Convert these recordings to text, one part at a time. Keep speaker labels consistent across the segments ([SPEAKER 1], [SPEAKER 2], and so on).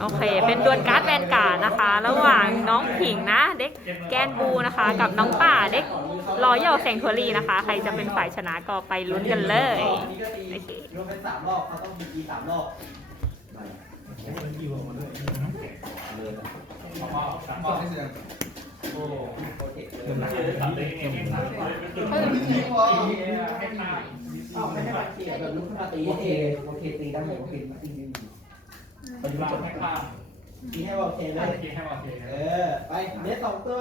[SPEAKER 1] โอเค เป็นดวลการ์ดแวนการ์ดนะคะ ระหว่างน้องผิงนะ เด็กแกนบูนะคะ กับน้องป่าเด็กรอยัลแสงทัวรีนะคะ ใครจะเป็นฝ่ายชนะก็ไปลุ้นกันเลยโอเค
[SPEAKER 2] รวมเป็นสามรอบเขาต้องมีกีสามรอบบอกให้เสียงโอ้โปรเทคเลยเฮ้ยจริงวะอ้าวไม่ให้บัตรเสียแบบลุกขึ้นมาตีโอเคโอเคตีได้โอเคตีดีปัจจุบันตีให้โอเคเลยเออ ไปเด็ดสองตัว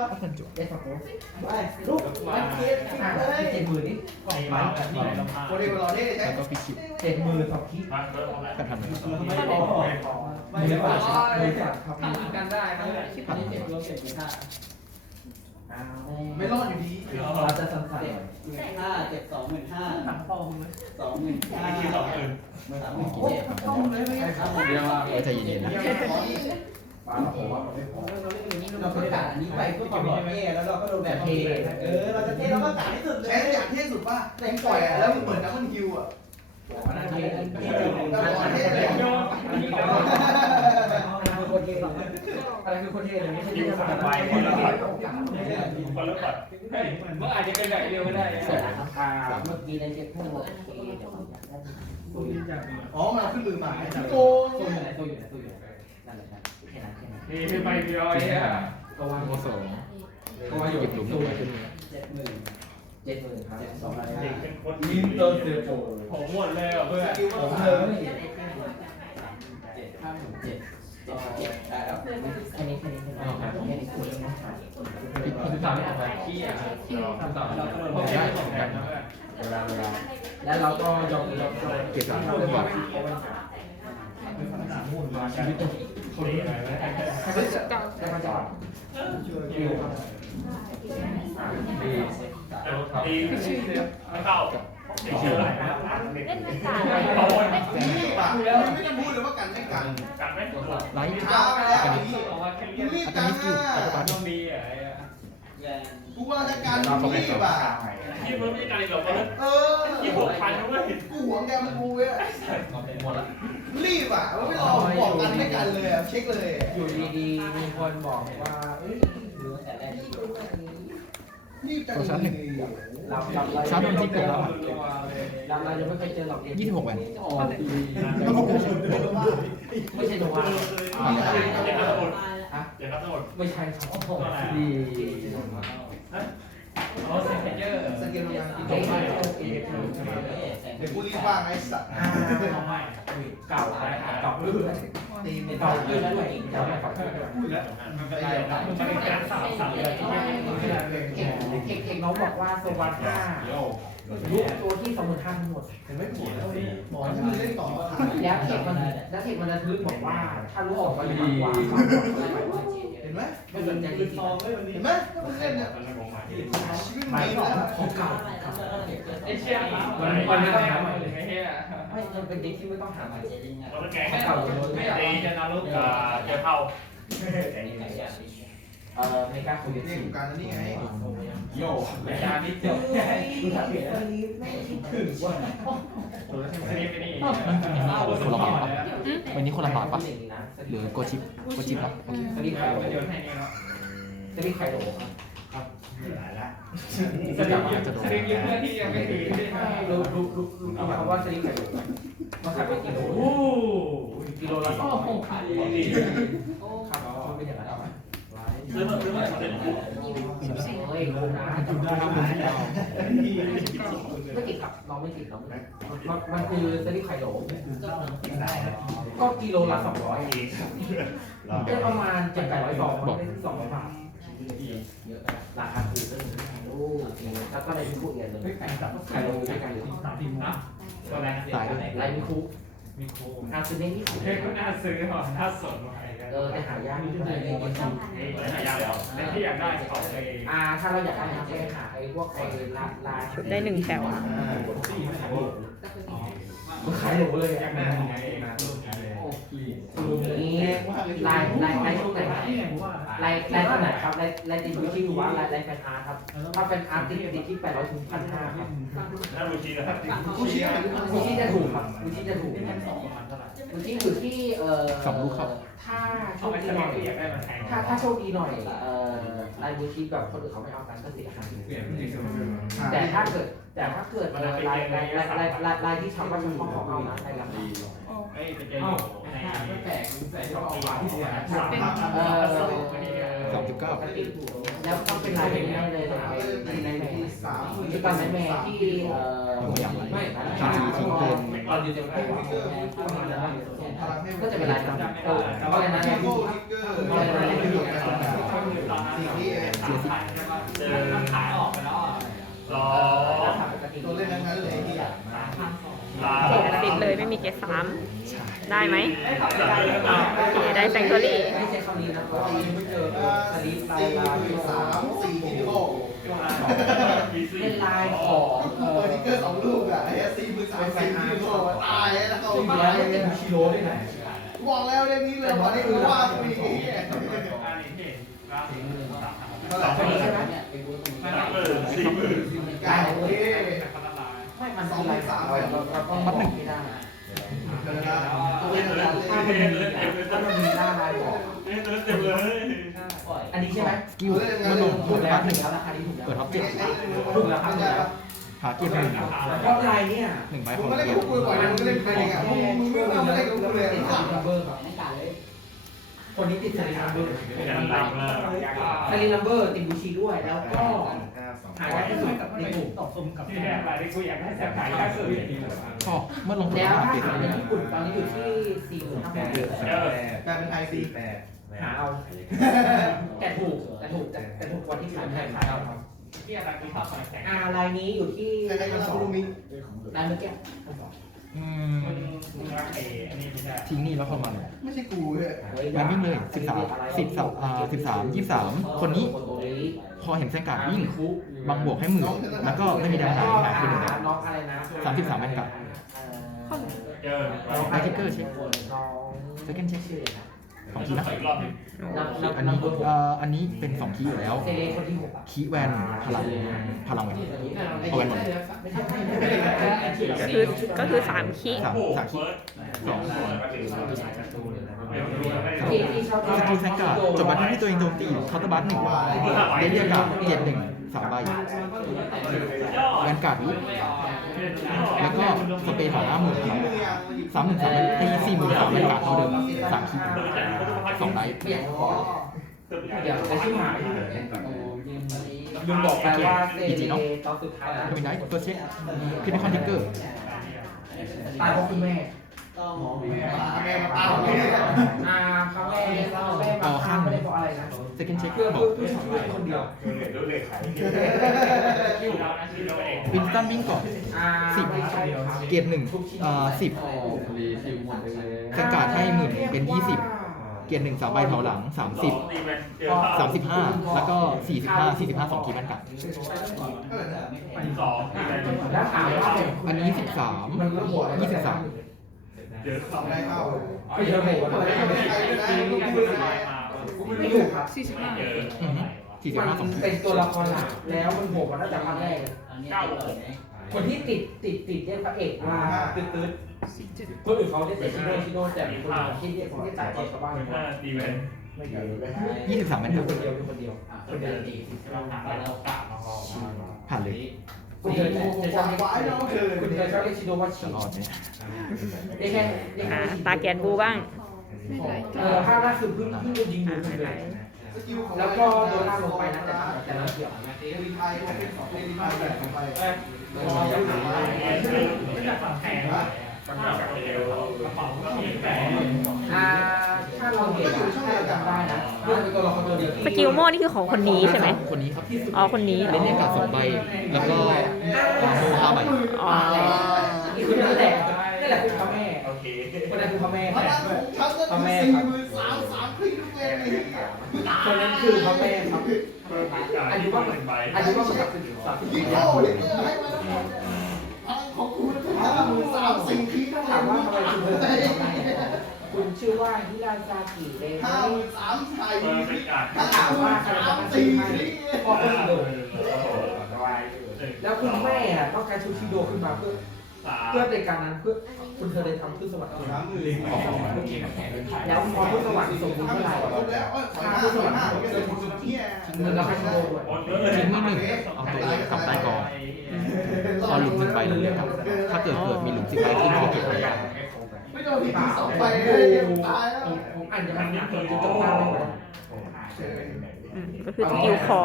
[SPEAKER 2] เด็ดสองตัว ไปลุกมันเกียร์เลยเจ็ดหมื่นนี่
[SPEAKER 3] โมเดลเราได้ใช้
[SPEAKER 4] แล้วก็พิชิต
[SPEAKER 2] เจ็ดหมื่นสองคิด
[SPEAKER 4] กันทำไง
[SPEAKER 2] ไม่พอไม่ได้ป่าไม่ได้ครับกันได้ครับคิดพันเจ็ดรวมเจ็ดหมื่นห้า
[SPEAKER 3] ไม่รอดอยู่ดี
[SPEAKER 2] เราจะสัมผัสหมื่นห้าเจ็ดสองหมื่นห้าสองหมื่นห้าสองหมื่นสามหมื่นเจ็ดครับผม
[SPEAKER 4] เรียกว่าใจเย็นๆนะ
[SPEAKER 2] เราประกาศอันนี้ไปเพื่อความปลอดภัยแล้วเราก็โดนแบบเทเออเราจะเทเราก็กาให้สุดเล
[SPEAKER 3] ใช้
[SPEAKER 2] ย
[SPEAKER 3] อย่างเท่สุดป่ะแรงปล่อยอะแล้วมันเหมือนดับเบิลคิวอะ
[SPEAKER 2] อะไรคือคนเทเลยไม่ใช่
[SPEAKER 5] คิวสามใบคนละบัตรคนละบัตร
[SPEAKER 6] เมื่ออาจจะเป็นแบบเดียวก็ได้
[SPEAKER 2] อ่าเมื่อกี้ในเจ็ดพูดโอเค
[SPEAKER 3] อ๋อมันขึ้นมือมาโกง
[SPEAKER 2] ตัวอยู่ไหนตัวอยู่ไหนตัวอยู่ไหนนั่นแหละแค่นั้นแค่นั้น
[SPEAKER 6] นี่คือใบเดียวไอ้เนี่ย
[SPEAKER 2] ก็ว่า
[SPEAKER 4] โมสองเก็บหลุมลงไปขึ้น
[SPEAKER 2] เจ็ดหมื่นเจ็ดหมื่นครับสองพัน
[SPEAKER 5] เด็
[SPEAKER 2] ห้าก
[SPEAKER 5] เป็นคน
[SPEAKER 2] ลิมเตอร์เซโป
[SPEAKER 6] ผมหมดเลยอะเพื่อน
[SPEAKER 2] ผมเลยเจ็ดห้าหมื่นเจ็ด เจ็ดได้แล้วแค่นี้แค่นี้แค่นี้แค่นี้คุยนะครับ
[SPEAKER 4] พิชิต
[SPEAKER 6] สามไม่ออกไปขี้อะสามสามเราก็โดนได้สองแทนนะเพื่อน
[SPEAKER 4] เวลาเวลา
[SPEAKER 2] แล้วเราก็ยอมยอม
[SPEAKER 4] เก็บสามเรื่องก่อน
[SPEAKER 5] ชีวิตคนนี้อะไรไหม
[SPEAKER 2] ได้มาจาก
[SPEAKER 5] ตีไม่เข้าเด็กชื่ออะไรนะ
[SPEAKER 1] เล่นแวนการ์ด
[SPEAKER 5] โดน
[SPEAKER 3] รีบอะไม่ต้องพูดเลยว่า กันไม่กัน
[SPEAKER 5] กันไหม
[SPEAKER 4] ไลท์
[SPEAKER 3] ช้าไปแล้ว
[SPEAKER 4] กัน
[SPEAKER 3] นี่
[SPEAKER 6] บอกว่าแค่
[SPEAKER 3] มึ
[SPEAKER 6] เรีย
[SPEAKER 3] ง
[SPEAKER 6] ก
[SPEAKER 3] รีบกันอะ
[SPEAKER 6] ต้องมีอะไอ้
[SPEAKER 3] กูว่าจะกันมึงรีบอะ
[SPEAKER 5] ที่มันไม่กันหรอกมัน
[SPEAKER 3] เออ
[SPEAKER 5] ยี่หกพันด้วย
[SPEAKER 3] กูหวงแกมันกูเว้ยรีบอะไม่รอบอกกันไม่กันเลยอะเช็คเลย
[SPEAKER 2] อยู่ดีๆมีคนบอกว่าเอ้ยหรือแต่แรก
[SPEAKER 3] รีบจังเลย
[SPEAKER 2] เราเราเรา
[SPEAKER 4] ชาร์จโดนที่เกิดแล้ว
[SPEAKER 2] เราเรายังไม่เคยเจอหรอก
[SPEAKER 4] ยี่สิบหกแหวน
[SPEAKER 2] ไม่ใช่โนวา
[SPEAKER 5] เจ็ดครับทั้งหมดเจ็ดครับทั้งหมด
[SPEAKER 2] ไม่ใช่ครับดี
[SPEAKER 6] อ๋อเซนเจอร์
[SPEAKER 3] สเกลงาน
[SPEAKER 2] เก่งมาก
[SPEAKER 3] เดี๋ยวกูรีบบ้างไอ้สัตว์
[SPEAKER 2] เก่าอะไรเก่าลื่น
[SPEAKER 3] ตีไม่
[SPEAKER 2] เก่า
[SPEAKER 3] เก่า
[SPEAKER 2] ลื่นแล้วด้วยเก่าไม่เก่า
[SPEAKER 3] พูดแล้ว
[SPEAKER 5] มันเป็นการสาวสาวเก่
[SPEAKER 2] งเก่งน้องบอกว่าโซวาท่า ลูกตัวที่สองหมื่นห้าทั้งหมด
[SPEAKER 3] เห็นไหมหมอแล้วหมอที่เล่นต่อ
[SPEAKER 2] แล้วเทคมันแล้วเทคมันระทึกบอกว่า ถ้ารู้ออกก็ดีกว่า
[SPEAKER 3] เห็นไหม
[SPEAKER 2] ไม่สนใจจริง
[SPEAKER 3] เห็นไหมมันเล่นเนี่ยชีวิตมีแล้ว
[SPEAKER 2] ของเก่า
[SPEAKER 6] ไอ้เชี่ยมันมันไม่ต้องหาใหม่เลยไอ้เหี้ย
[SPEAKER 2] ไม่มันเป็นเด็กที่ไม่ต้องหาใหม่
[SPEAKER 5] มันเป็นแกงไม่ตีจะนารุกับเจ้าเท่า
[SPEAKER 2] เอ่อเมกาโคเด
[SPEAKER 3] นี่
[SPEAKER 2] ชิ
[SPEAKER 3] กูการนี่ไง
[SPEAKER 6] โย่ระยะนิดเดียว
[SPEAKER 2] ดูถามเปลี่ยนแล้ว
[SPEAKER 3] ถึงว่า
[SPEAKER 6] เซฟไปนี่
[SPEAKER 4] คนละบาทปะวันนี้คนละบาทปะ
[SPEAKER 2] อย่างนี้นะ
[SPEAKER 4] หรือโกชิปโกชิปปะโอเค
[SPEAKER 2] สลิปไคโด
[SPEAKER 6] โยนให้นี่เนาะ
[SPEAKER 2] สลิปไคโด
[SPEAKER 6] สลิปสลิปเพื่อนที่ยังไม่ถือใช่ไหม
[SPEAKER 2] รู้รู้รู้รู้คำว่าสลิปไคโดมันขายเป็นกิโล
[SPEAKER 6] โอ้
[SPEAKER 2] กิโลละสองขาย
[SPEAKER 5] ดี
[SPEAKER 2] ครับคุณไม่เห็นแล้ว
[SPEAKER 5] ซื้อมาซื้อมาเสร็จ
[SPEAKER 2] เฮ้ยคุณนะจุดได้ครับไม่ติดครับเราไม่ติดเราไม่มันมันคือสลิปไคโดก็กิโลละสองร้อยได้ประมาณเจ็ดแปดร้อยซองได้สองร้อยบาทราคาถูกเลยโอ้แล้วก็ในทุกอย่างเลยไคโดด้วยกันเลย
[SPEAKER 6] ตัวแรง
[SPEAKER 4] ตาย
[SPEAKER 2] ไลมิคุก
[SPEAKER 6] มีโค้ง
[SPEAKER 2] อาซึเนะนี่
[SPEAKER 6] เฮ้ยก็น่าซื้อหรอน่าสนว่ะ
[SPEAKER 2] เออแต่หายากนิดนึง
[SPEAKER 5] เฮ้ยหายากแล้ว
[SPEAKER 6] แต่ที่อยากได้เขาไอ้
[SPEAKER 2] อ่า ถ้าเราอยากได้นะไปหาไอ้พวกไอ้ลาลา
[SPEAKER 1] ได้หนึ่งแถว
[SPEAKER 2] มันขายหรูเลย
[SPEAKER 6] อยากได้ไง
[SPEAKER 2] นี่ลายลายลายช่วงไหน ลายลายตัวไหนครับลายลายติดอยู่ที่หรือว่าลายลายแฟนอาร์ตครับ ถ้าเป็นอาร์ตติดติดที่แปดร้อยถึงพันห้าครับ
[SPEAKER 5] น่าบูชีนะครับ
[SPEAKER 3] กูเชียร์
[SPEAKER 2] วิธีจะถูกครับวิธีจะถูกอยู่ที่อยู่ที่เอ่อ
[SPEAKER 4] สองลูกครับ
[SPEAKER 2] ถ้าโช
[SPEAKER 5] เอา
[SPEAKER 2] ค
[SPEAKER 5] ไป
[SPEAKER 2] ดี
[SPEAKER 5] ทำ
[SPEAKER 2] ห
[SPEAKER 5] ไม
[SPEAKER 2] น่อย
[SPEAKER 5] ก็อยากได้มาแทง
[SPEAKER 2] ถ้าถ้าโชคดีหน่อยเอ่อลายบูชีแบบคนอื่นเขาไม่เอากันก็เสียหายแต่ถ้าเกิดแต่ถ้าเกิดเอ่อลายลายลายลายลายลายที่ชาวบ้านชาวช่องเขาเอานะได้ราคา
[SPEAKER 5] ไอ้เป็นเจโย่ใน
[SPEAKER 2] แต่แต่ชอบเอามาที่เสีย
[SPEAKER 5] เออ
[SPEAKER 4] สามสิบเก้า
[SPEAKER 2] แล้วก็เป็นลายแบบนี้เลยในในแม่คือตอนนั้นแม่ที่เอ่อ
[SPEAKER 4] ยังไม่อยากไล่
[SPEAKER 2] ไม่
[SPEAKER 4] ถ้าจีทิ้งเป็น
[SPEAKER 2] ตอนอยู่ในแม่ก็จะเป็นลายดำเพราะฉะนั้น
[SPEAKER 3] ทิ
[SPEAKER 2] เนี่ย
[SPEAKER 3] กเกอร์ทิกเกอร์อะไรที่อยู่ในสิ่งที่เอง
[SPEAKER 4] เสียสิ
[SPEAKER 5] เจอขายออกไปแล้วอะรอ
[SPEAKER 3] ตัวเล่นนั้นเลยที่
[SPEAKER 5] ลา
[SPEAKER 1] เกรดสิบเลยไม่มีเกรดสามได้ไหมโอเคได้แซงโทรี่
[SPEAKER 2] ไม่ใช่คำนี้นะเพราะว่ายังไม่เจอสลิปลาย
[SPEAKER 3] สี่
[SPEAKER 2] ลาย
[SPEAKER 3] สามสี่ที่โลก
[SPEAKER 2] เป็นลายของเอ่
[SPEAKER 3] เปิ
[SPEAKER 2] อ
[SPEAKER 3] ทิกเกอร์สองลูกอะไอ้สี่มือสามสี่ที่โลกตายแล้วเขา
[SPEAKER 2] จริง
[SPEAKER 3] ตาย
[SPEAKER 2] เป็นชิโร่ด้วยน
[SPEAKER 3] บอกแล้วเรื่องนี้เลยวันนี้คือว่ามี
[SPEAKER 2] คนนี้ใช่ไหม
[SPEAKER 5] เออสี่หมื่น
[SPEAKER 3] การโอเค
[SPEAKER 2] ไม่มันสองลายสามเราเราต้องมัดหนึ่งไม่ได้
[SPEAKER 3] เดินได้ตัวเล่นนั้น
[SPEAKER 2] ถ้า
[SPEAKER 3] เล
[SPEAKER 2] มัน
[SPEAKER 3] ย
[SPEAKER 2] ถ้ามันมีหน้าลายบอก
[SPEAKER 5] เต็มเลย
[SPEAKER 2] อันนี้ใช่ไหม
[SPEAKER 4] กิลเมื่อลง
[SPEAKER 2] ถูกแล้ว
[SPEAKER 4] ห
[SPEAKER 2] ถู
[SPEAKER 4] นึ่ง
[SPEAKER 2] แล้วราคานี้ถูกแล้ว
[SPEAKER 4] เปิดท็อปเจ็ด
[SPEAKER 2] ถูกแล้วครับถูกแล้ว
[SPEAKER 4] หาเกียร์หนึ่ง
[SPEAKER 2] เพราะลายเนี่ย
[SPEAKER 4] หนึ่งใบ
[SPEAKER 3] มึ
[SPEAKER 4] ของ
[SPEAKER 3] งไม่ได้
[SPEAKER 4] เกีย
[SPEAKER 3] กับ
[SPEAKER 4] ร์
[SPEAKER 3] กูบ่อยมึงเล่นไปเองอะมึงไม่เอาไม่ได้กับกูเลย
[SPEAKER 2] ติดสามลัมเบอร์ครับคนนี้ติดสลิปลัมเบอร์สลิปลัมเบอร์ติดบูชีด้วยแล้วก็ หายากที่สุดในกลุ่ม
[SPEAKER 5] ที่แรกอะไรที่กูอยากได้แซมขายล่าสุด
[SPEAKER 4] ชอบเมื่อลงเปิด
[SPEAKER 2] แล้ว
[SPEAKER 4] หา
[SPEAKER 2] ถ้า
[SPEAKER 4] เกียร์
[SPEAKER 2] ขาย
[SPEAKER 4] ห
[SPEAKER 2] ใน
[SPEAKER 4] นึ่ง
[SPEAKER 2] ญี่ปุ่นตอนนี้อยู่ที่สี่หมื่นห้าพันเยอะ
[SPEAKER 3] กลายเป็นไอซี
[SPEAKER 2] หาเอาแต่ถูกแต่ถูกแต่แต่ถูกกว่าที่ขายแพงขายเอาครับ
[SPEAKER 5] ที่อะไรที่ชอบแข่ง
[SPEAKER 2] อ่าลายนี้อยู่ที่
[SPEAKER 3] ใครๆก็รับรู้มิ
[SPEAKER 2] ลายเมื่อกี้
[SPEAKER 4] อื
[SPEAKER 5] มึง
[SPEAKER 4] ม
[SPEAKER 5] มึงรักไอ้นี่ไม่ใช่
[SPEAKER 4] ทิ้งนี่แล้วคนมัน
[SPEAKER 3] ไม่ใช่กูเลย
[SPEAKER 4] แวนวิ่งเลยสิบสามสิบสามอ่าสิบสามยี่สามคนนี้ พอเห็นเส้นกลางวิ่งบางบวกให้หมื่นแล้วก็ไม่มีแดงหายหายไปหนึ่งใบ
[SPEAKER 2] น้องอะไรนะ
[SPEAKER 4] สามสิบสามแวนกลับ
[SPEAKER 5] เจอ
[SPEAKER 4] ไลท์ทิกเกอร์เช็ค
[SPEAKER 2] น้อง
[SPEAKER 4] เซคันด์เช็ค
[SPEAKER 2] ชื่ออะไรนะ
[SPEAKER 4] สองคีย์นะ
[SPEAKER 5] อีกรอบนึง
[SPEAKER 4] อันนี้เอ่ออันนี้เป็นสองคีย์อยู่แล้ว
[SPEAKER 2] เซเลคนที่หก
[SPEAKER 4] คีย์แวนพลังพลังแวนเอาแวนหมดเลย
[SPEAKER 1] คือก็คือสามคี
[SPEAKER 4] สามสามคีย์สอง
[SPEAKER 2] ที่ที่ชอบ
[SPEAKER 4] สกิลแซงการ์ดจบบัตรที่ตัวเองโจมตีเคาน์เตอร์บัตหนึ่งได้เรียกกับเกียรติหนึ่งสามใบแวนการ์ดลุก แล้วก็สเปรย์ของห้าหมื่นครับสามหมื่นสามใบตีสี่หมื่นสามแวนการ์ดเท่าเดิมสามคีย์สองได
[SPEAKER 2] เปลี่ยนคอเดี๋ยวจะชื่อหายลืมบอกไปว่าเซเลตอนสุดท้ายนะ
[SPEAKER 4] จะเป็นไดเฟิร์สเช็คคิดในคอนทิกเกอร์
[SPEAKER 2] ตายเพราะคุณแม่
[SPEAKER 3] แม่มาตามเลย
[SPEAKER 2] อ่าพระแม่พระแม่มาฆ่าไม่ได้เพราะอะไรนะ
[SPEAKER 4] เซคันด์เช็ค
[SPEAKER 2] เพื่อ
[SPEAKER 4] บอก
[SPEAKER 2] เพื่อเพื่อคนเดียว
[SPEAKER 5] รู้เลยขายคิวแล้วนะคิวแล้วเอง
[SPEAKER 4] วินสตันวิ่งก่อน
[SPEAKER 2] อ่า
[SPEAKER 4] สิบ
[SPEAKER 2] ไม่ใช่ครับ
[SPEAKER 4] เกียรติหนึ่งอ่าสิบแซงการ์ดให้หมื่นเป็นยี่สิบเกียรติหนึ่งสามใบแถวหลังสามสิบสามสิบห้าแล้วก็สี่สิบห้าสี่สิบห้าสองคีย์แวนการ์ด
[SPEAKER 5] สอง
[SPEAKER 2] แล้วถามว่า
[SPEAKER 4] อันนี้สิบสาม
[SPEAKER 2] มันก็หัว
[SPEAKER 4] ยี่สิบสาม
[SPEAKER 5] เจอ
[SPEAKER 3] สองได้เข้า
[SPEAKER 2] ไม่เยอะหัว
[SPEAKER 3] อะไรไม่ได้ใครไม่ได้ลูกกูเลย
[SPEAKER 2] ไม่ถูกครับ
[SPEAKER 5] เจอ
[SPEAKER 4] สี่สิบ
[SPEAKER 2] มั
[SPEAKER 4] ห้าสอง
[SPEAKER 2] น
[SPEAKER 4] คีย์
[SPEAKER 2] เป็นตัวละครหลักแล้วมันโผล่มาตั้งแต่ภาคแรก
[SPEAKER 5] เก้าหก
[SPEAKER 2] คนที่ติดติดติดเรียกพระเอกว่าตืดตืดคนอื่นเขาเรียกแต่ชิโนชิโนแต่มีคนที่เรียกที่จ่ายก่อนชาวบ้าน
[SPEAKER 5] ห้าดีเวน
[SPEAKER 2] ไม่เยอะเลย
[SPEAKER 4] ยี่สิบสามแวน
[SPEAKER 2] ค
[SPEAKER 4] เดิม
[SPEAKER 2] นเดียวคนเดียวคนเดียวตี
[SPEAKER 4] ผ่านเลย
[SPEAKER 2] คุณเคยจะชอบเรียกคุณเคยชอบเรียกชิโนว่าชิ
[SPEAKER 4] ลอดเนี่ย
[SPEAKER 2] ได้แค่ได้
[SPEAKER 1] อ่าตาแกนบูบ้าง
[SPEAKER 2] เออภาคแรกคือเพิ่งเพิ่งโดนยิงดูเลย แล้วก็โดนล่าลงไปนะแต่แต่ละเกี่ยวนะ
[SPEAKER 3] เอลิไทยเขาเป็นสองเอลิไทยแบบไป
[SPEAKER 5] ไม่จัดฝั่งแข่งนะกระเป๋าก็มีแต่
[SPEAKER 2] อ่าถ้าเราเห็น ตัวละครตัวเดียว
[SPEAKER 1] สกิลโม่นี่คือของคนนี้ใช่ไหม
[SPEAKER 4] คนนี้ครับ
[SPEAKER 1] อ๋อ คนนี้
[SPEAKER 4] เล่นเรียกการ์ดสองใบ แล้วก็โมห้าใบ
[SPEAKER 1] อ๋อ
[SPEAKER 2] นี่คือนั่นแหละนั่นแหละคือพ่อแม่
[SPEAKER 5] โอเค
[SPEAKER 2] คนนั้นคือพ่อแม่
[SPEAKER 3] พลังของฉันก็คือสี่มือสามสามครึ่งทุกเลนเลย
[SPEAKER 2] คนนั้นคือพ่อแม่ครับ
[SPEAKER 5] อายุว่าเหมือนใบ
[SPEAKER 2] อายุว่ามันกับสามสิบ
[SPEAKER 3] ยิ
[SPEAKER 2] ปี
[SPEAKER 3] ง
[SPEAKER 2] แล้
[SPEAKER 3] โอ้
[SPEAKER 2] ว
[SPEAKER 3] ลิเกอร์ให้มาทั้งหมดพลังของคุณห้ามือสามสี่ครึ่ง
[SPEAKER 2] ถ้าถามว่าทำไมคุณถึงเป็นพ่อแม่ คุณชื่อว่าฮิราซากิเล
[SPEAKER 3] ห้า
[SPEAKER 2] นะ
[SPEAKER 3] มือสามไทย
[SPEAKER 5] เปิดเป็นการ
[SPEAKER 2] ถ้าถามว่าใคร
[SPEAKER 3] สา
[SPEAKER 2] จะ
[SPEAKER 3] ม
[SPEAKER 2] มา
[SPEAKER 3] สี่
[SPEAKER 2] ซื้อ
[SPEAKER 3] ค
[SPEAKER 2] ให้
[SPEAKER 3] รึ่ง
[SPEAKER 2] พ่อก็ชิโด
[SPEAKER 5] แล้ว
[SPEAKER 2] แล้วคุณแม่อะต้องการชูชิโดขึ้นมาเพื่อเพื่อในการนั้นเพื่อคุณเธอได้ทำขึ้นสวรรค์
[SPEAKER 3] สามหมื่น
[SPEAKER 2] แล้วพอขึ้นสวรรค์ส่งบุญ
[SPEAKER 3] ถ้า
[SPEAKER 2] เท่า
[SPEAKER 3] ไม่
[SPEAKER 2] ไหร่
[SPEAKER 3] ครบแล้วเอ้ยขอห้าขอห้าผมจะเลยคนสุดที่
[SPEAKER 2] เงินเราให้โชว์ด้วย
[SPEAKER 4] ทิ้งมือหนึ่งเอาตัวเองกลับใต้กองพอหลุมหนึ่งใบลงเลยครับถ้าเกิดเกิดมีหลุมสิบใบขึ้นพอเก็บเลย
[SPEAKER 3] ไม่โด นผิดสองไปเลยตายแล้ว
[SPEAKER 2] ผมอ่านจะมันจะจบตามไม่หมด
[SPEAKER 1] อืมก็คือสกิลคอ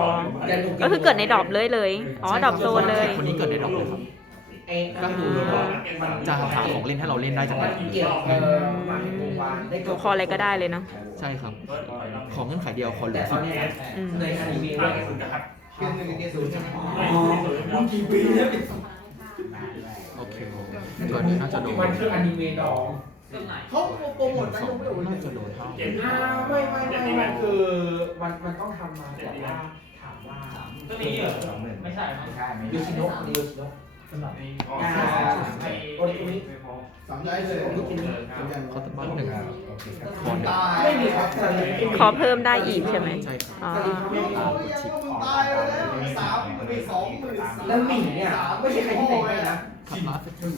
[SPEAKER 1] ก็คือเกิดในดรอปเลยเลย อ๋อดรอปโซนเลย
[SPEAKER 4] คนนี้เกิดในดอกเลยครับ ก็คือจะหาของเล่นให้เราเล่นได้จากไหน
[SPEAKER 2] เกี่ยวเอ่อมาใน
[SPEAKER 1] ตัวคออะไรก็ได้เลยเนาะ
[SPEAKER 4] ใช่ครับ ของเงื่อนไขเดียวคอเหลื
[SPEAKER 2] อ
[SPEAKER 4] สิ
[SPEAKER 2] บ
[SPEAKER 1] อืม
[SPEAKER 2] ในอนิเมะด้วย
[SPEAKER 3] เกมหนึ่งเกมศูนย์ใช่ไหม
[SPEAKER 2] บางทีปีแล้ว
[SPEAKER 4] โอเคตัวนี้น่าจะโดน
[SPEAKER 2] มันคืออนิเมะดอง
[SPEAKER 3] เขาโปรโมท
[SPEAKER 4] ส
[SPEAKER 3] นะ
[SPEAKER 4] อง
[SPEAKER 3] ยังไม่โดน
[SPEAKER 4] น่าจะโดนเท่า
[SPEAKER 2] อ่าไม่ไม่ไม่มันคือมันมันต้องทำมาแต่ว่าถามว่า
[SPEAKER 5] ตัวนี้เหรอไม่ใช่ไม่ใช่
[SPEAKER 2] ยูชิโนะยูชิโนะ
[SPEAKER 5] อ่า
[SPEAKER 2] โอ้ยตัวนี้
[SPEAKER 3] สามได้เลย
[SPEAKER 4] เขาตะบันหนึ่งคอนหนึ่ง
[SPEAKER 3] ตาย
[SPEAKER 2] ไม่มีครับ
[SPEAKER 1] คอเพิ่มได้อีกใช่ไหม
[SPEAKER 4] ใช่ครับ
[SPEAKER 1] อ๋อ
[SPEAKER 3] ไม่มียังก็มึงตายไปแล้วสามมีสองหมื่น
[SPEAKER 2] แล้วหมีเนี่ยไม่ใช่ใครที่แต่งให้นะ
[SPEAKER 4] ขับมาเฟส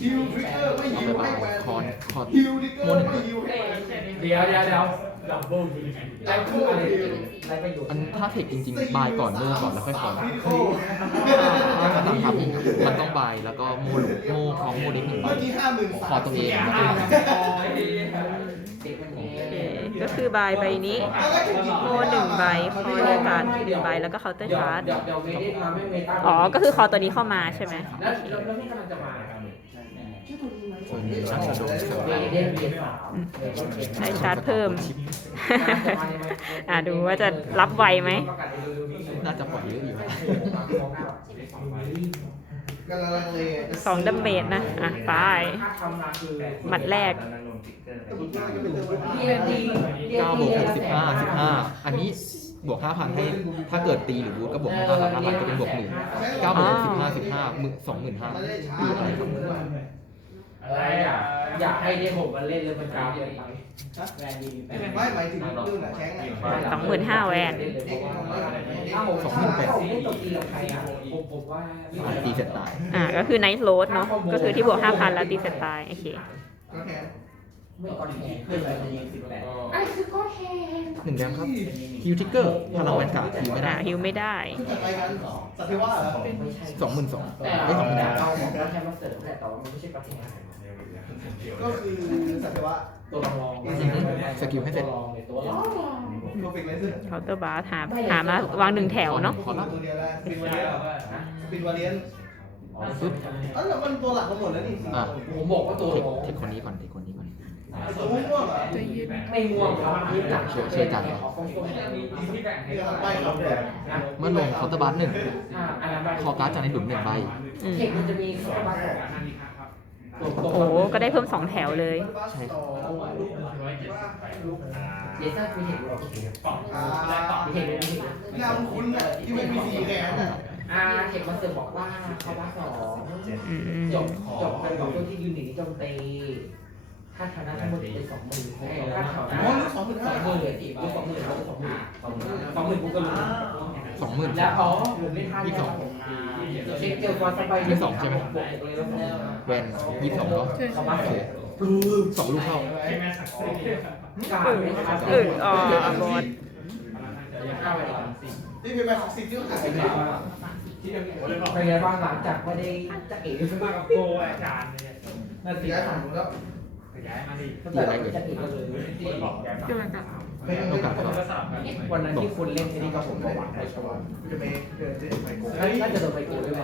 [SPEAKER 3] ฮิวทริกเกอร์ไม่ฮิ
[SPEAKER 4] ไป
[SPEAKER 3] วให้แวน
[SPEAKER 4] คอนคอน
[SPEAKER 3] ฮิวทริกเกอร์ไม่ฮิวให้แวน
[SPEAKER 2] เดี๋ยวเดี๋ยวเดี๋ยวดับเบิลแล้วคืออะไรอะไรประโยชน์
[SPEAKER 4] อันถ้าเทคจริงๆบายก่อนโม่ก่อนแล้วค่อยคอน
[SPEAKER 3] พิโค
[SPEAKER 4] ถ้าจะทำทำมันต้องบายแล้วก็โม่หลุมโม่ของโม่เด็กหนึ่งใบ
[SPEAKER 3] เมื่อกี้ห้าหมื่น
[SPEAKER 4] ขอตัวเอง
[SPEAKER 1] ก็คือบายใบนี้โมหนึ่งใบคอเรียกการหนึ่งใบแล้วก็เคาน์เตอร์ชาร์จอ๋อก็คือคอตัวนี้เข้ามาใช่ไหม
[SPEAKER 2] แล้วแล้วแล้วนี่กำลังจะมา
[SPEAKER 4] ส่วนนี้น่าจะโดนเสริม
[SPEAKER 2] เวดิเวดิสาม
[SPEAKER 1] ใช้ชาร์จเพิ่ม อะดูว่าจะรับไวไหม
[SPEAKER 4] น่าจะปล่อยเยอะอยู่
[SPEAKER 3] กำลังลังเล
[SPEAKER 1] สองดาเมจนะ อะไป
[SPEAKER 2] ถ้าทำมาคือ
[SPEAKER 1] หมัดแรก
[SPEAKER 4] เก้าบวกหกสิบห้าสิบห้าอันนี้บวกห้าพันให้ ถ้าเกิดตีหรือบูทก็บวกห้าพันห้าพันก็เป็นบวกหมื่นเก้าบวกหกสิบห้าสิบห้าหมื่นสองหมื่นห้าตี อะไรครับ
[SPEAKER 2] อะไรอะอยากให้ได้ผมมาเล่นเลยมันกราฟเลย
[SPEAKER 3] ไม่หมายถึงเรื่องแข้ง
[SPEAKER 1] สองหมื่นห้าแวน
[SPEAKER 2] สองหมื่นแปดผมไม่ตกตีกับใครอะผมผมว่า
[SPEAKER 4] ตีเสร็จตาย
[SPEAKER 1] อะก็คือไนท์โรสเนาะก็คือที่บวกห้าพันแล้วตีเสร็จตายโอเค
[SPEAKER 3] ก็แค่
[SPEAKER 2] ไม่ก่อนแข่งขึ้นไปยิงสิบแปดไอ้คือก็แข่ง
[SPEAKER 4] หนึ่งแดมครับฮิวทิกเกอร์พลังแวนการ์ดฮิวไม่ได้
[SPEAKER 1] อะฮิวไม่ได้
[SPEAKER 3] จะไปกันสัตว์ว่าเหรอ
[SPEAKER 2] ไม่ใช่
[SPEAKER 4] สองหมื่นสอง
[SPEAKER 2] แต่
[SPEAKER 4] ไม่สองหมื่น
[SPEAKER 2] เรา
[SPEAKER 4] สาม
[SPEAKER 2] บอกว่าแค่มาเสริมแหละแต่ว่ามันไม่ใช่ประเทศ
[SPEAKER 3] ก็คือสัตว์ว่า
[SPEAKER 2] ตัวรอง
[SPEAKER 4] สกิลให้เสร็จ
[SPEAKER 2] ตัวรองเลยตัวรอง
[SPEAKER 3] โปรเฟกต์เลเซอร์
[SPEAKER 1] เคาน์เตอร์บาร์หาหามาวางหนึ่งแถวเนาะ
[SPEAKER 4] ขอรับ
[SPEAKER 3] ตัวเดียวแล้วสปินวาเลียนสปินวาเลียน
[SPEAKER 4] ปึ๊บ
[SPEAKER 3] อ๋อแล้วมันตัวหลักทั้งหมดแล้วนี่
[SPEAKER 4] อะ
[SPEAKER 2] ผมบอกว่าตัว
[SPEAKER 4] เทค
[SPEAKER 2] รอง
[SPEAKER 4] เทคคนนี้ก่อนเทคคนนี้ก่อน
[SPEAKER 3] ตัวม่วงเหรอ
[SPEAKER 2] ไม่ง่วงครับยืดหลัง
[SPEAKER 4] เชื่อเชื่อใจ
[SPEAKER 3] เรื่องไปครับแต่
[SPEAKER 4] เมื่อลงเคาน์เตอร์บัสหนึ่ง
[SPEAKER 2] อันนั้น
[SPEAKER 4] คอการ์ดจากในหลุมหนึ่งใบ
[SPEAKER 1] อืม
[SPEAKER 2] เทคมันจะมีข้อบัตร
[SPEAKER 1] โอ้โหก็ได้เพิ่มสองแถวเลย
[SPEAKER 4] ใช่
[SPEAKER 2] เดซ่าคือเทคเรา
[SPEAKER 3] อ่า
[SPEAKER 2] เทคเราเทค
[SPEAKER 3] นามคุณอะที่ไม่มีสีแดงอะ
[SPEAKER 2] อ่าเทคมันเสริมบอกว่าเข้อบัตรสอง
[SPEAKER 1] อืม
[SPEAKER 2] จบจบเป็นบอกตัวที่ยูนิตโจมตีค่าฐานะทั้งหมดเป็นสองหมื่นค่าฐานะ
[SPEAKER 3] อ๋อลูกสองหมื่น
[SPEAKER 2] ส
[SPEAKER 3] ห้า
[SPEAKER 2] องหมื่นเลยกูสองหมื่นสองหมื่นสองหมื่นกูก็รู้
[SPEAKER 4] สองหมื่น
[SPEAKER 2] แล้วอ๋อผมไม่ทัน
[SPEAKER 4] ยี่สิบสอง
[SPEAKER 2] เช็คเจอความสบาย
[SPEAKER 4] ยี่สองใช่ไหม แวนยี่สองก็
[SPEAKER 2] เขามา
[SPEAKER 4] โอเคสองลูกเข้า
[SPEAKER 1] ออเอออ๋อบอส
[SPEAKER 3] ที่เป็นแบบสิบที่ขายไป
[SPEAKER 2] เป็นไงบ้างหลังจากไม่ได้จะเอ๋
[SPEAKER 5] มากับโกอาจารย์เนี่ย
[SPEAKER 2] นั่นสิ
[SPEAKER 3] ย้ายฝั่งแล้ว
[SPEAKER 5] ยายมาดิ
[SPEAKER 2] ตั้งแต่จะเอ๋ก็เลย
[SPEAKER 5] บอกแก
[SPEAKER 4] โอกาสก็
[SPEAKER 5] ก็สลับกัน
[SPEAKER 2] วันนั้นที่คุณเล่นที่นี่กับผมประวัติไปชวน
[SPEAKER 3] จะไปเดินจะไปโกง
[SPEAKER 2] น่าจะโดนไปโกด้วยไหม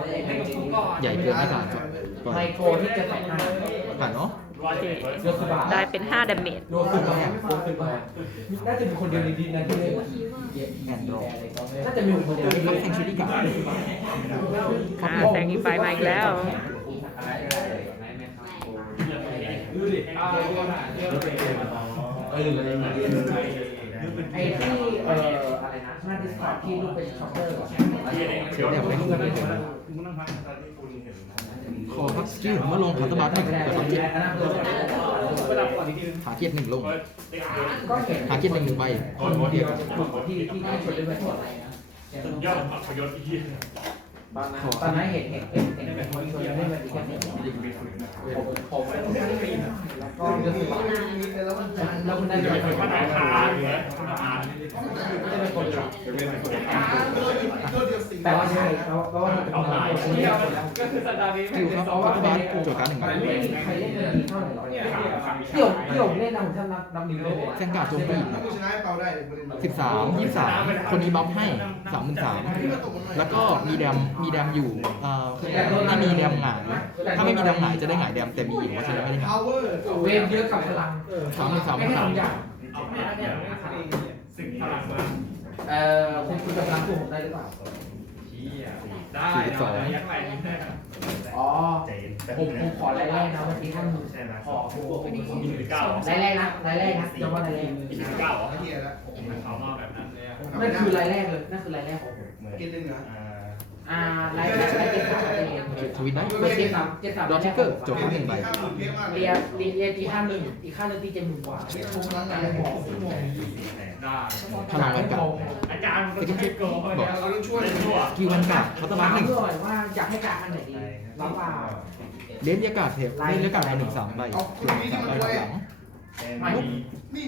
[SPEAKER 4] ใหญ่เกินไม่ผ่านก่อน
[SPEAKER 2] ไมโครที่จะใส่ให้
[SPEAKER 4] ผ่านเนาะ
[SPEAKER 1] โอเค
[SPEAKER 2] โยคุบะ
[SPEAKER 1] ได้เป็น 5ดาเมจ
[SPEAKER 2] โยคุบะโยคุบะน่าจะมีคนเดียวในดินนะที่เล่น
[SPEAKER 4] แอนดรอ
[SPEAKER 2] น่าจะมีคนเดียวที่
[SPEAKER 4] รับ
[SPEAKER 2] เล่น
[SPEAKER 4] แทงชิลิกะ
[SPEAKER 1] อ่าแซงอีไฟมาอีกแล้ว
[SPEAKER 5] ดูดิเอาเรื่องเรื่องเอออะไรมา
[SPEAKER 2] ไอ้ที่เอ่ออะไรนะหน้าดิสคอร์ดที่รูปเป็นช็อปเปอร์
[SPEAKER 4] เชลเนี่ยวไม่ถูกันเลยคอครับชื่อเมื่อลงเคาน์เตอร์บัสหนึ่งแต่ต้อเจ็ดหาเกียรติหนึ่งลง
[SPEAKER 2] ก็เห็น
[SPEAKER 4] หาเกียรติหนึ่งหนึ่งใบ
[SPEAKER 2] คนเดียวที่ที่ที่ชนด้วย
[SPEAKER 5] สุดยอดอัพยศที่
[SPEAKER 2] ตอนนั้นเห็นเห็นเห็นเห็นเป็นคนชวนเล่นแบบนี้กันเนี่ยผมผมแล้วก็รู้สึกว่า
[SPEAKER 3] แล้วมัน
[SPEAKER 2] แล้วคุณได้
[SPEAKER 5] เดี๋ยว
[SPEAKER 2] เป็น
[SPEAKER 5] มัน
[SPEAKER 2] คน
[SPEAKER 5] ก็
[SPEAKER 2] ได้
[SPEAKER 5] ได้
[SPEAKER 2] คา
[SPEAKER 5] คาอยู่แล้ว
[SPEAKER 2] จะเป็นคนขับ
[SPEAKER 3] ตัวเดียวสี่
[SPEAKER 2] แต่ว่าใช่เขาก็ว่าเป็นคนขับคนเดียว
[SPEAKER 6] ก็คือสัปดาห์นี้
[SPEAKER 4] คิวครับคอร์ตบัสจั่วการ์ดหนึ่งใบ
[SPEAKER 2] มันไม่มีใครเล่นดีเท่าไหร่หรอกพี่หยกพี่หยกเล่นนะผมจำนับนับนิ้วเลย
[SPEAKER 4] แซงการ์ดโจมตี
[SPEAKER 3] ถ้ากูชนะเปาได้เลยกูเล่น
[SPEAKER 4] สิบสามยี่สามคนนี้บัฟให้สามหมื่นสามแล้วก็มีแดมมีแดมอยู่เอ่อถ้ามีแดมหงายถ้าไม่มีแดมหงายจะได้หงายแดมแต่มีอยู่เพราะฉะนั้นไม่ได้หงาย
[SPEAKER 3] พาวเวอร์
[SPEAKER 2] เวฟเยอะกับพลัง
[SPEAKER 4] สามหมื่นสาม
[SPEAKER 2] ไม่
[SPEAKER 4] พัน
[SPEAKER 2] ใช่
[SPEAKER 4] สาม
[SPEAKER 2] ทุกอย่าง
[SPEAKER 5] สิ่งพลังมา
[SPEAKER 2] เอ่อคุณคุณจะพลังตัวผมได้หรือเปล่า
[SPEAKER 6] ได้ยักษ์ไหลนี่แน่
[SPEAKER 2] อ๋อผมผมขอรายแรกนะวันที่ท่านขอผม
[SPEAKER 5] มีสิบเก้ารา
[SPEAKER 2] ยแรกนะรายแรกนะย้ำว่ารายแรก
[SPEAKER 5] มีสิบเก้าเหรอ
[SPEAKER 3] ไอ้เหี้ยแล้ว
[SPEAKER 5] เอามาแบบนั้นเลย
[SPEAKER 2] นั่นคือรายแรกเลยนั่นคือรายแรกของผม
[SPEAKER 3] กินหนึ่งนะ
[SPEAKER 2] อ่ารายแรกรายเจ็ดสามรายเจ็ด
[SPEAKER 4] โอเคทวิตได้
[SPEAKER 2] เจ็ดสามเจ็ดสาม
[SPEAKER 4] ดอทิกเกอร์จั่วการ์ดหนึ่งใบ
[SPEAKER 3] เลียเล
[SPEAKER 2] เรี
[SPEAKER 3] ย
[SPEAKER 2] นเรียนเรียนที่ห้าหนึ่งอีกห้าหนึ่งที่เจ็ดหมื่นกว่า
[SPEAKER 3] เรียนโชว์พลังงาน
[SPEAKER 5] ได้
[SPEAKER 4] พลังแวนการ
[SPEAKER 5] อาจารย์มันก็ไม่โกงเลย
[SPEAKER 3] เราต้องช่วย
[SPEAKER 5] เล่นทั่ว
[SPEAKER 4] คิวแวนการ์ดคอร์ตบัสหนึ่ง
[SPEAKER 2] เพื่อว่าอยากให้การอันไหนดีรับเปล่า
[SPEAKER 4] เลนเรียกการ์ดเทปเล่นเรียกการ์ดหนึ่งสามใบหลังสามใบหลัง
[SPEAKER 5] ไม่มี
[SPEAKER 3] นี่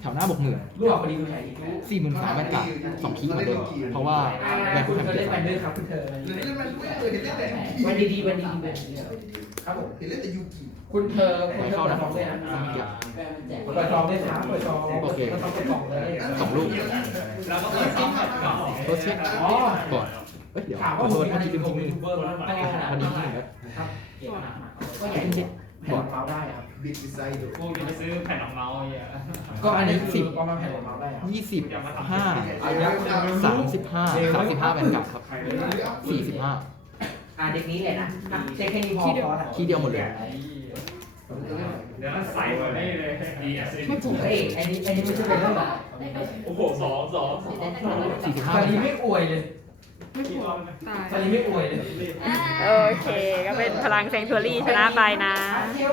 [SPEAKER 4] แถวหน้าบกหมื่น
[SPEAKER 2] รวบพอดีคุณใหญ่อีก
[SPEAKER 4] สี่หมื่นสามแวนการ์ดสองคีย์เหมือนเดิมเพราะว่าแวน
[SPEAKER 2] คุ
[SPEAKER 4] คู่
[SPEAKER 2] ณ
[SPEAKER 4] แข่ง
[SPEAKER 2] เคย
[SPEAKER 4] เจ็ด
[SPEAKER 2] เล่น
[SPEAKER 4] สาม
[SPEAKER 2] แบนเดอร์ครับคุณเธอ
[SPEAKER 3] หรือเล่นมันด้วยเลยเห็นเล่นแต่
[SPEAKER 2] วันดีๆวันดีๆวันดีครับผม
[SPEAKER 3] เห็นเล่นแต่ยูกิ
[SPEAKER 2] คุณเธอคุณเธอเปิดซองด้วยนะเปิดซองด้วยครับเปิดซองต้องเปิดซองเลย
[SPEAKER 4] สองลูก
[SPEAKER 5] แล้วก็เปิดซ้อมแบบเก่า
[SPEAKER 4] โทษเช็ค
[SPEAKER 2] อ๋อ
[SPEAKER 4] ก่อนเอ้ยเดี๋ยว
[SPEAKER 2] ถาม
[SPEAKER 4] ข
[SPEAKER 2] ว่า
[SPEAKER 4] อ
[SPEAKER 2] ผ
[SPEAKER 4] โท
[SPEAKER 2] ม
[SPEAKER 4] ษ
[SPEAKER 2] อัน
[SPEAKER 4] ที่
[SPEAKER 2] นี้
[SPEAKER 4] ลืม
[SPEAKER 2] เป็น
[SPEAKER 4] ทิ้ง
[SPEAKER 2] ยูทูบเบอร์พอดีครับก็ใหญ่ เจ็ดบอดเมาได้ครับ
[SPEAKER 3] บิดดีไซน์ดู
[SPEAKER 5] พวกจะไปซื้อแผ่นรองเมาส์ไอ้เหี้ย
[SPEAKER 2] ก็อันนี้สิบประมาณแผ่นเมาได้ครับ
[SPEAKER 4] ยี่สิบห้าสามสิบห้าสามสิบห้าแวนการ์ดครับสี่สิบห้า
[SPEAKER 2] อ่าเด็กนี้เลยนะเช็คแค่นี้พอพอ
[SPEAKER 4] คีย์เดียวหมดเลย
[SPEAKER 5] เดี๋ยวใส่ไว้เลย DSC
[SPEAKER 2] ไม่ถูกเอ้ยอันนี้อันนี้ไม่ใช่เป็นเรื่องหรอ
[SPEAKER 5] โอ้โหสองสอง
[SPEAKER 4] สี่สิบห้า
[SPEAKER 2] ตอนนี้ไม่อวยเลย ตอนนี้ไม่อวยเลย
[SPEAKER 1] โอเค ก็เป็นพลังแซงทัวรี่ชนะไปนะ
[SPEAKER 2] เที่ยว